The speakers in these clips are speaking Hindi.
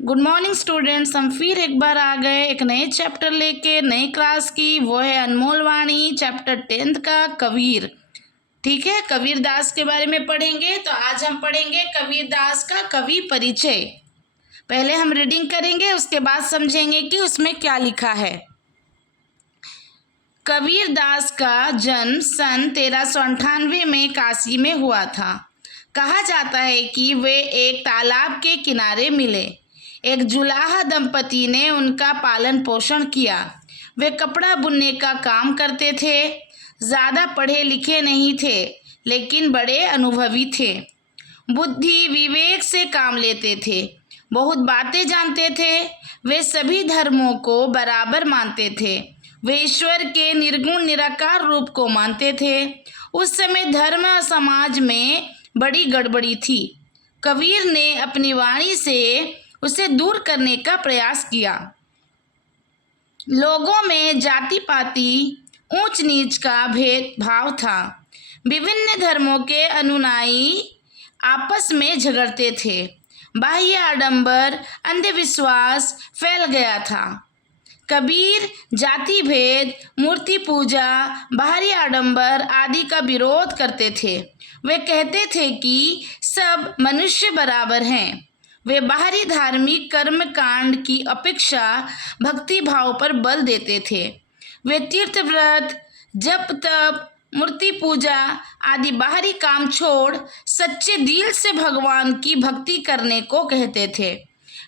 Good morning students. हम फिर एक बार आ गए एक नए चैप्टर लेके, नई क्लास की। वो है अनमोल वाणी, चैप्टर 10th का कबीर। ठीक है, कबीर दास के बारे में पढ़ेंगे। तो आज हम पढ़ेंगे कबीर दास का कवि परिचय। पहले हम रीडिंग करेंगे, उसके बाद समझेंगे कि उसमें क्या लिखा है। कबीर दास का जन्म सन 1398 में काशी में हुआ था। कहा जाता है कि वे एक तालाब के किनारे मिले। एक जुलाहा दंपति ने उनका पालन पोषण किया। वे कपड़ा बुनने का काम करते थे। ज़्यादा पढ़े लिखे नहीं थे, लेकिन बड़े अनुभवी थे। बुद्धि विवेक से काम लेते थे। बहुत बातें जानते थे। वे सभी धर्मों को बराबर मानते थे। वे ईश्वर के निर्गुण निराकार रूप को मानते थे। उस समय धर्म और समाज में बड़ी गड़बड़ी थी। कबीर ने अपनी वाणी से उसे दूर करने का प्रयास किया। लोगों में जाति पाति, ऊंच नीच का भेदभाव था। विभिन्न धर्मों के अनुयायी आपस में झगड़ते थे। बाह्य आडंबर, अंधविश्वास फैल गया था। कबीर जाति भेद, मूर्ति पूजा, बाहरी आडंबर आदि का विरोध करते थे। वे कहते थे कि सब मनुष्य बराबर हैं। वे बाहरी धार्मिक कर्म कांड की अपेक्षा भक्ति भाव पर बल देते थे। वे तीर्थ व्रत, जप तप, मूर्ति पूजा आदि बाहरी काम छोड़ सच्चे दिल से भगवान की भक्ति करने को कहते थे।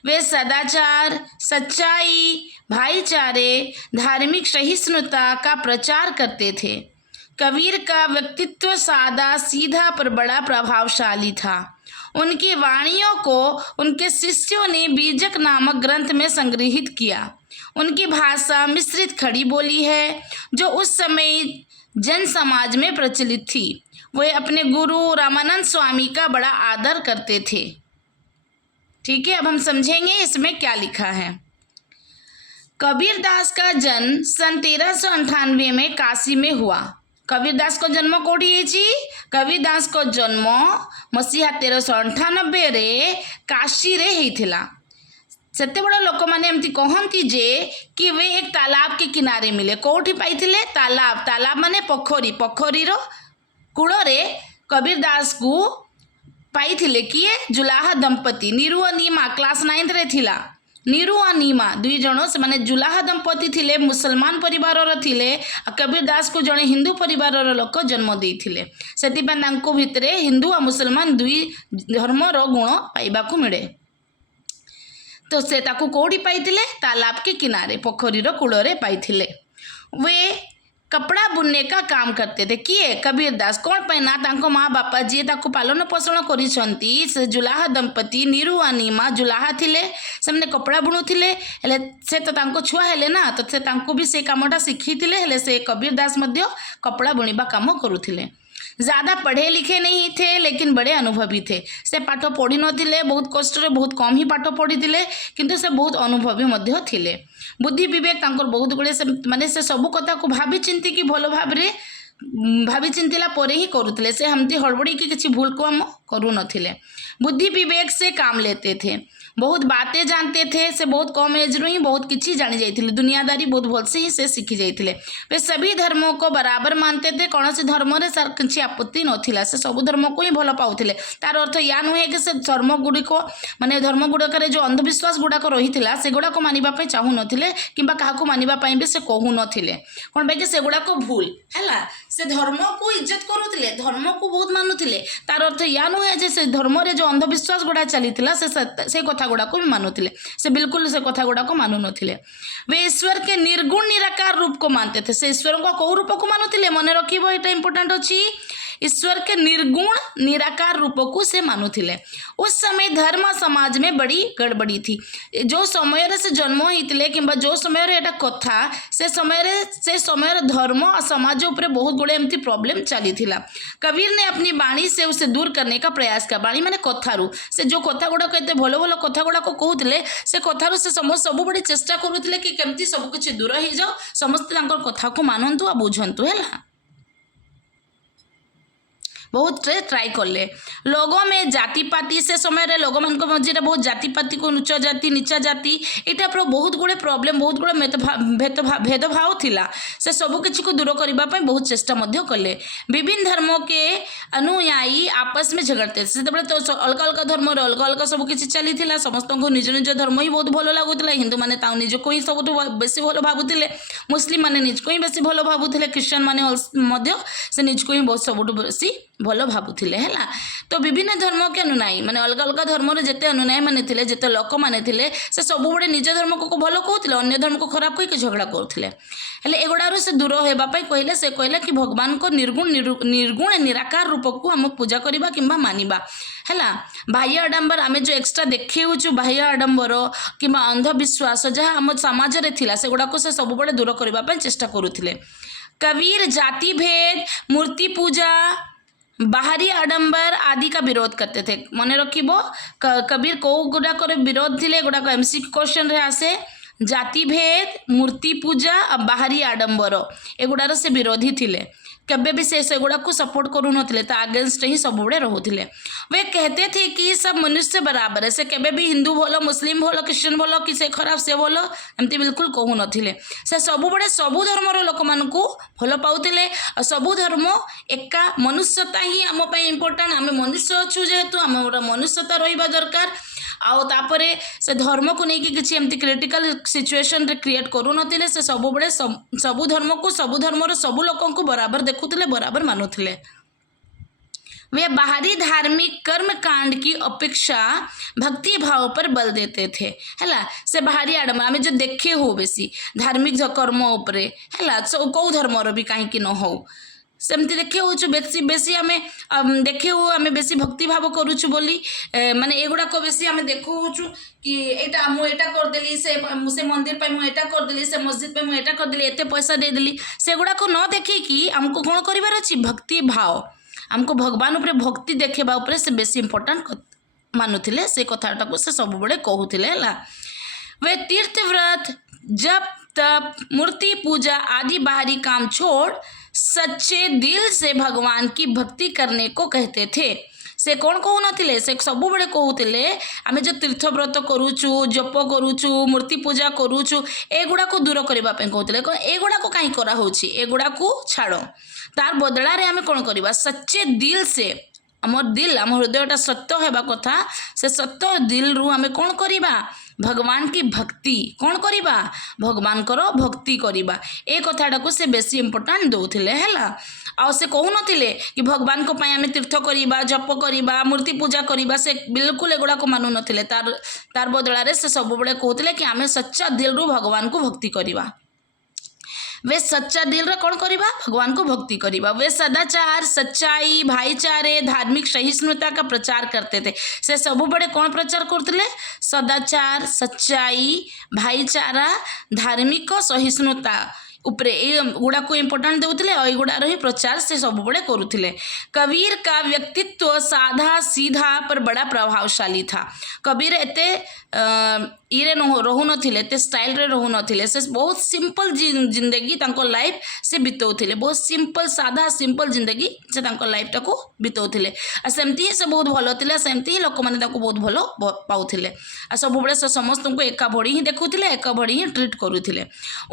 वे सदाचार, सच्चाई, भाईचारे, धार्मिक सहिष्णुता का प्रचार करते थे। कबीर का व्यक्तित्व सादा सीधा पर बड़ा प्रभावशाली था। उनकी वाणियों को उनके शिष्यों ने बीजक नामक ग्रंथ में संग्रहित किया। उनकी भाषा मिश्रित खड़ी बोली है, जो उस समय जन समाज में प्रचलित थी। वे अपने गुरु रामानंद स्वामी का बड़ा आदर करते थे। ठीक है, अब हम समझेंगे इसमें क्या लिखा है। कबीर दास का जन्म सन 1398 में काशी में हुआ। कबीर दास को जन्म कोठी ହେଇଛି? कबीर दास को जन्म मसीहा 1398 रे काशी रे ହେଇଥିଲା। ସେତେ ବଡ଼ ଲୋକମାନେ ଏମିତି କହନ୍ତି ଯେ कि वे एक तालाब के किनारे मिले। कोठी पाइथिले? तालाब। तालाब माने पोखरी। पोखरीर कूଳରେ कबीर दास को पाइथिले किए? जुलाहा दंपति नीरू और नीमा क्लास 9th रे थिला। नीरू और नीमा दुई जण से माने जुलाहा दंपति थिले, मुसलमान परिवार थिले। कबीर दास को जड़े हिंदू परिवार लोक जन्म देइथिले। सेतिपा तांको भितरे हिंदू और मुसलमान दुई धर्मर गुण पाइबाकू मिले। तो से ताकू कोड़ी पाइथिले? तालाब के किनारे पोखरीर कूଳରେ पाइथिले। वे कपड़ा बुनने का काम करते थे। किए? कबीर दास। कौन पैना? तांको माँ बापा जी ताकू पालन पोषण करिसंती। से जुलाहा दंपति नीरू और नीमा जुलाहा थिले, सेमने कपड़ा बुणुथिले। हेले से तो तांको छुआ हेले ना, तो से तांको भी से कामटा शिखिथिले। हेले से कबीर दास मध्य कपड़ा बुणिबा काम करुथिले। ज़्यादा पढ़े लिखे नहीं थे, लेकिन बड़े अनुभवी थे। से पाठ पढ़ी नथिले, बहुत कष्ट रे बहुत कम ही पाठ पढ़ी, किंतु से बहुत अनुभवी मध्य थिले। बुद्धि विवेक तांकर बहुत गुड़े से माने से सबु कथा को भाभी चिंती की भल भाव भाभी चिंतिला परे ही करुଥିଲେ। से हमती हड़बड़ी की किसी भूल को हम करू नथिले। बुद्धि विवेक से काम लेते थे। बहुत बातें जानते थे। से बहुत कम एज रू ही बहुत किसी जानी जाइथिले। दुनियादारी बहुत भल से ही से शिखी जाइथिले। वे सभी धर्मों को बराबर मानते थे। कौन से धर्म रे सर किसी आपत्ति नथिला। से सब धर्म को ही भल पाउथिले। तार अर्थ या नुहे कि से धर्म गुड़िक माने धर्म गुड़ाक जो अंधविश्वास गुड़ाक रही से गुड़ाक मानिबा चाहू नथिले, किंबा काहाकू मानिबा भी से कहू नथिले। कौन भाई से गुड़ाक भूल है। से धर्म को इज्जत करुଥିଲେ, धर्म को बहुत मानुଥିଲେ। तार अर्थ या नुहे जे से धर्म रे जो अंधविश्वास गुड़ा चलीथिला से कथा गुड़ा को भी मानुଥିଲେ। से बिल्कुल से कथा गुड़ा को मानु नथिले। वे ईश्वर के निर्गुण निराकार रूप को मानते थे। से ईश्वर को कौ रूप को मानुଥିଲେ? मन रखिबो, एटा इंपोर्टेंट अछि। ईश्वर के निर्गुण निराकार रूप को से मानुଥିଲେ। उस समय धर्म समाज में बड़ी गड़बड़ी थी। जो समय से जन्म होते कि जो समय एटा कथा से समय धर्म और समाज उपरे बहुत गुड़े एमती प्रॉब्लम चली थिला। कबीर ने अपनी बाणी से उसे दूर करने का प्रयास किया। बाणी माने कथारू से जो कथा गुड़ा एत भल भल कथा गुड़ा कहते से कथारू से समस्त सब बड़ी चेष्टा करुले कि केमती सब किछि दूर हो जाओ, समस्ते कथा को मानतु आ बुझंतु है। बहुत ट्राई कले लोगों में जाति पाति से समय लोक मान मझे बहुत जाति पाति को उच्च जाति नीचा जाति ये टाइप बहुत गुड़े प्रोब्लेम बहुत गुड़े भेदभाव थिला से सबू किसी को दूर करने बहुत चेष्टा कले विभिन्न धर्मों के अनुयायी आपस में झगड़ते से तो अलग अलग धर्म अलग अलग सब किसी चली समस्त को निज निज धर्म ही बहुत भल लगुला हिंदू मैंने निजक ही सब बेसी भल भावुले मुस्लिम मैंने निजक ही बेसी भल भावुले क्रिश्चियन मैंने से निजक ही बहुत सब बेसी भल भावुले है तो विभिन्न धर्म के अनुनायी माने अलग अलग धर्म जिते अनुनायी मैंने थे जिते लोक मैंने थे से सब बड़े निज धर्म को भल कहते अन्य धर्म को खराब कहीं झगड़ा करते हेले एगुड़ारू से दूर होगापाई कहले से कहले कि भगवान को निर्गुण निराकार रूप को आम पूजा करवा कि मानिबा है बाह्य आडंबर आम जो एक्सट्रा देखु बाह्य आडंबर कि अंधविश्वास जहाँ आम समाज में से गुड़ाक से सब बड़े दूर करने चेष्टा करुले कबीर जाति भेद मूर्ति पूजा बाहरी आडंबर आदि का विरोध करते थे मन रखिबो कबीर को गुड़ाक विरोध थे गुड़ाक एमसी क्वेश्चन रे आसे जाति भेद मूर्ति पूजा और बाहरी आडंबर एगुड़ार से विरोधी थिले केबे भी से गुड़ा को सपोर्ट करू नथिले ता अगेंस्ट ही सब बड़े रहुथिले वे कहते थे कि सब मनुष्य बराबर है से केबे भी हिंदू भलो मुस्लिम भलो क्रिश्चियन भलो कि से खराब से भलो एमती बिल्कुल कहू नथिले से सब बड़े सबु धर्मर लोक मानकू भल पाउथिले और सबु धर्म एका मनुष्यता ही आम पई इंपोर्टेंट आम मनुष्य अच्छु जेहेतु आम मनुष्यता रहिबा दरकार आउ तापरे से धर्म को लेकिन किसी एमती क्रिटिकल सिचुएशन रे क्रिएट करू नथिले से सब बड़े सबु धर्म को सबु धर्मर सबु लोकन को बराबर देखुले बराबर मानुले वे बाहरी धार्मिक कर्म कांड की अपेक्षा भक्ति भाव पर बल देते थे है से बाहरी आडंबर आम जो देखे हो बेसी धार्मिक कर्म उपरे है कौ धर्मर भी कहीं न हो सेमती देखे हो बेसी बेसी आम देखे हो आम बेसी भक्ति भाव करुचु बोली माने एगुड़ाक बेसी आम देखु कि एटा मुझे करदेली से मंदिर पे मुझे करदेली से मस्जिद पे मुझे करदेली एते पैसा देदेली से गुड़ाक न देखे कि आमको कौन करार अच्छी भक्ति भाव आमको भगवान उपरे भक्ति देखेबा उपरे से बेसी इंपोर्टेंट मानुले से कथाटा को से सब बड़े कहूले वे तीर्थ व्रत जप तप मूर्ति पूजा आदि बाहरी काम छोड़ सच्चे दिल से भगवान की भक्ति करने को कहते थे से कौन कहू नथिले से सब बड़े कहूले आम जो तीर्थ व्रत करुचु जप करुचु मूर्ति पूजा करुचु एगुड़ा को दूर करने कहते एगुड़ा को कहीं कराऊँगी एगुड़ा को छाड़ तार बदलारे आम कौन करवा सच्चे दिल से आम दिल आम हृदयटा सत्य होगा कथा से सत्य दिल रु आम कौन करवा भगवान की भक्ति कौन करवा भगवान करो भक्ति करवा ए कथाटा को से बेसी इंपोर्टेंट दौले है आ से कहू नथिले कि भगवान को पाई आम तीर्थ करवा जप करवा मूर्ति पूजा करवा से बिल्कुल एगुड़ा को मानु नथिले तार बदलारे से सब बड़े कहते कि आम सच्चा दिल रु भगवान को भक्ति करवा वे सच्चा दिल रे कौन करवा भगवान को भक्ति करवा वे सदाचार सच्चाई भाईचारे धार्मिक सहिष्णुता का प्रचार करते थे से सब बड़े कौन प्रचार करते सदाचार सच्चाई भाईचारा धार्मिक सहिष्णुता उपरे गुड़ा को इम्पोर्टेंट देउथिले और गुड़ार ही प्रचार से सब बड़े करुथिले कबीर का व्यक्तित्व साधा सीधा पर बड़ा प्रभावशाली था कबीर एते इरे रहू नथिले एते स्टाइल रे रहू नथिले से बहुत सिंपल जिंदगी तांको लाइफ से बितौथिले बहुत सिंपल साधा सिंपल जिंदगी से तांको लाइफ टाको बितौथिले आ सेमती से बहुत भलो थिले सेमती ही लोक माने ताको बहुत भलो पाउथिले आ सब बड़े से समस्त को एका भड़ी ही देखुथिले एका भड़ी ही ट्रीट करुथिले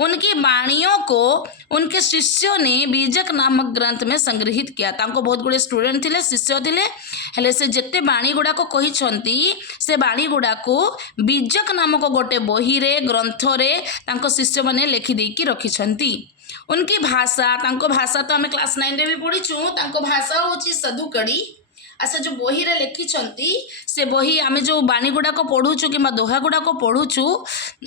उनकी वाणियों को उनके शिष्यों ने बीजक नामक ग्रंथ में संग्रहित किया तांको बहुत गुड़े स्टूडेंट थिले शिष्य थिले हेले से जेते बाणी गुड़ा को कहिसंती से बाणी गुड़ा को बीजक नामक गोटे बही रे ग्रंथ रे तांको शिष्य माने लिखि देकी रखिसंती उनकी भाषा तांको भाषा तो आम क्लास 9 रे भी पढ़ीचु तांको भाषा होची सदुकड़ी अच्छा जो बही रे लिखिसंती से बही आम जो बाणी गुड़ा को पढ़ुचु कि दोहा गुड़ा को पढ़ुचु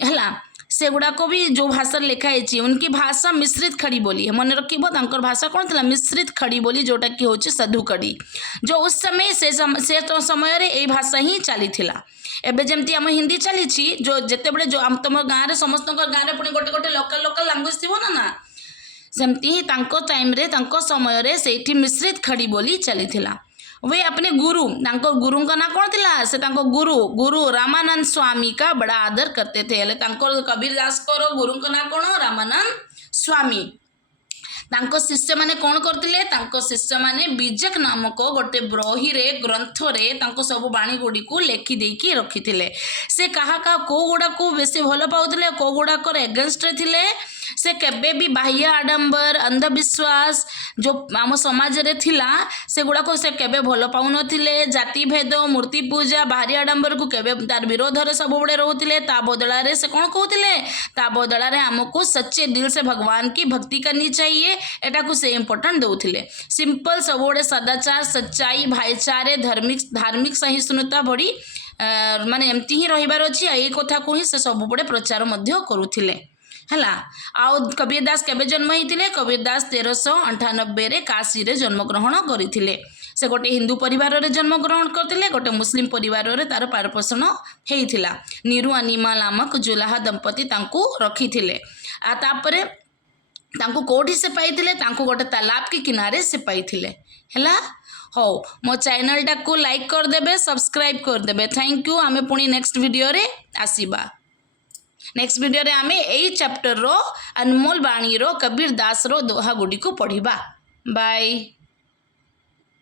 है से गुड़ाक भी जो भाषा लिखाई उनकी भाषा मिश्रित खड़ी बोली है मन रखिबो तांकर भाषा कौन थी मिश्रित खड़ी बोली जोटा कि होची सधुकड़ी जो उस समय से तो समय रे ए भाषा ही चली थिला एबे जेमती हम हिंदी चली जो जेते बड़े जो तुम गाँव में समस्त गाँव में पुणी गोटे गोटे लोकल लोकल लैंग्वेज थी ना सेमती ही तांको टाइम रे तांको समय रे सेठी मिश्रित खड़ी बोली चली थिला वे अपने गुरु का ना कौन थिला से गुरु रामानंद स्वामी का बड़ा आदर करते थे कबीर दास को गुरु का ना कौन रामानंद स्वामी तांको शिष्य माने कौन करतिले तांको शिष्य माने बीजक नामक गोटे बही रे ग्रंथ रे तांको सब बाणी गुडी को लेखि देकी रखिथिले से कहा का को गुडा को बेसी भलो पाउथिले को गुडा कर एगेंस्ट रे थिले से केबे भी बाह्य आडंबर अंधविश्वास जो आम समाज रे थिला से गुडा को से केबे भलो पाउ नथिले जाति भेद मूर्ति पूजा बाहरी आडंबर को केबे तार विरोध रे सब बड़े रहउथिले ता बदला रे से कौन कहउथिले ता बदला रे हमको सच्चे दिल से भगवान की भक्ति करनी चाहिए एटा को से इम्पोर्टेंट दउथिले सिंपल सब बड़े सदाचार सच्चाई भाईचारे धार्मिक सहिष्णुता बड़ी माने एमती ही रहिबार अछि एई कथा को ही से सब बड़े प्रचार मध्य करूथिले हैला। आउ कबीरदास केबे जन्म होइतिले कबीरदास 1398 रे काशी रे जन्म ग्रहण करिथिले से गोटे हिंदू परिवार रे जन्म ग्रहण करथिले गोटे मुस्लिम परिवार रे तार पारपोषण हेइथिला नीरू अनिमा नामक जुलाहा दंपति तांको रखिथिले आ तापरे तांको कोठी से पाइथिले तांको गोटे तालाब के किनारे से पाइथिले हैला। हो मो चैनल टा को लाइक कर देबे सब्सक्राइब कर देबे थैंक यू आमे पुणी नेक्स्ट वीडियो रे आसीबा नेक्स्ट वीडियो रे आमे एई चैप्टर रो अनमोल बाणी रो कबीर दास रो दोहा गुडी को पढ़िबा बाय।